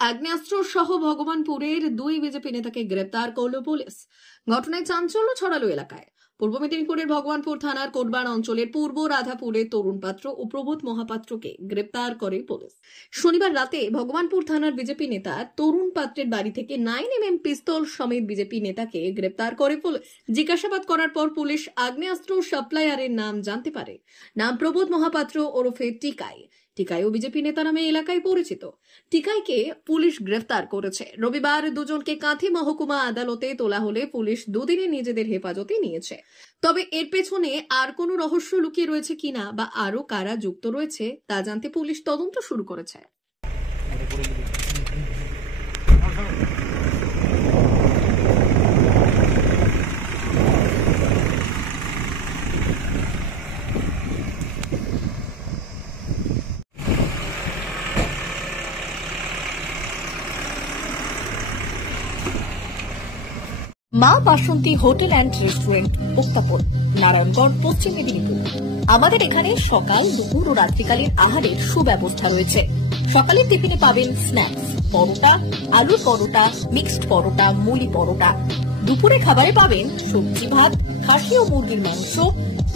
আগ্নেয়াস্ত্র সহ ভগবানপুরের 2 বিজেপি নেতাকে গ্রেপ্তার করল পুলিশ। ঘটনায় চাঞ্চল্য ছড়ালো এলাকায়। পূর্ব মেদিনীপুরের ভগবানপুর থানার কোটবাড় অঞ্চলের পূর্ব রাধাপুরের তরুণ পাত্র ও প্রবোধ মহাপাত্রকে গ্রেপ্তার করে পুলিশ। শনিবার রাতে ভগবানপুর থানার বিজেপি নেতা তরুণ পাত্রের বাড়ি থেকে 9mm পিস্তল সমেত বিজেপি নেতাকে গ্রেপ্তার করে পুলিশ। জিজ্ঞাসাবাদ করার পর পুলিশ আগ্নেয়াস্ত্র সাপ্লায়ারের নাম জানতে পারে। নাম প্রবোধ মহাপাত্র ওরফে টিকাই। টিকাইও বিজেপি নেতা নামে এলাকায় পরিচিত। টিকাইকে পুলিশ গ্রেফতার করেছে। রবিবার দুজনকে কাঁথি মহকুমা আদালতে তোলা হলে পুলিশ দুদিনে নিজেদের হেফাজতে নিয়েছে। তবে এর পেছনে আর কোনো রহস্য লুকিয়ে রয়েছে কিনা বা আরো কারা যুক্ত রয়েছে তা জানতে পুলিশ তদন্ত শুরু করেছে। মা বাসন্তী হোটেল অ্যান্ড রেস্টুরেন্ট, উত্তাপন, নারায়ণগড়, পশ্চিম মেদিনীপুর। আমাদের এখানে সকাল, দুপুর ও রাত্রিকালীন আহারের সুব্যবস্থা রয়েছে। সকালের টিফিনে পাবেন স্ন্যাক্স, পরোটা, আলুর পরোটা, মিক্সড পরোটা, মুলি পরোটা। দুপুরে খাবারে পাবেন সবজি ভাত, খাসি ও মুরগির মাংস,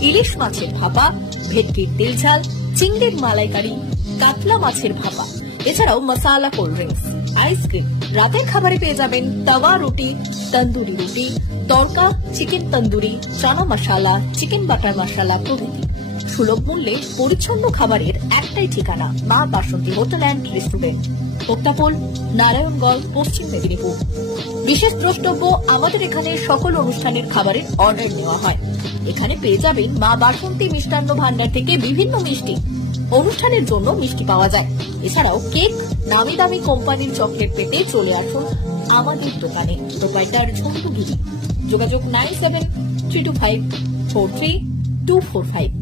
ইলিশ মাছের ভাপা, ভেটকির তেল ঝাল, চিংড়ির মালাইকারি, কাতলা মাছের ভাপা, এছাড়াও মশালা কোল্ড ড্রিঙ্কস, আইসক্রিম। রাতের খাবারে পেয়ে যাবেন তাওয়া রুটি, তন্দুরি রুটি, তড়কা, চিকেন তন্দুরি, চানা মশালা, চিকেন বাটার মশালা প্রভৃতি। সুলভ মূল্যে পরিচ্ছন্ন খাবারের একটাই ঠিকানা, মা বাসন্তী হোটেল অ্যান্ড রেস্টুরেন্ট, উত্তাপন, নারায়ণগড়, পশ্চিম মেদিনীপুর। বিশেষ দ্রষ্টব্য, আমাদের এখানে সকল অনুষ্ঠানের খাবারের অর্ডার নেওয়া হয়। এখানে পেয়ে যাবেন মা বাসন্তী মিষ্টান্ন ভান্ডার থেকে বিভিন্ন মিষ্টি। অনুষ্ঠানের জন্য মিষ্টি পাওয়া যায়। এছাড়াও কেক, নামি দামি কোম্পানির চকলেট পেতে চলে আসুন আমাদের দোকানে। প্রোপাইটার ঝন্টু গিরি। যোগাযোগ 9732543245।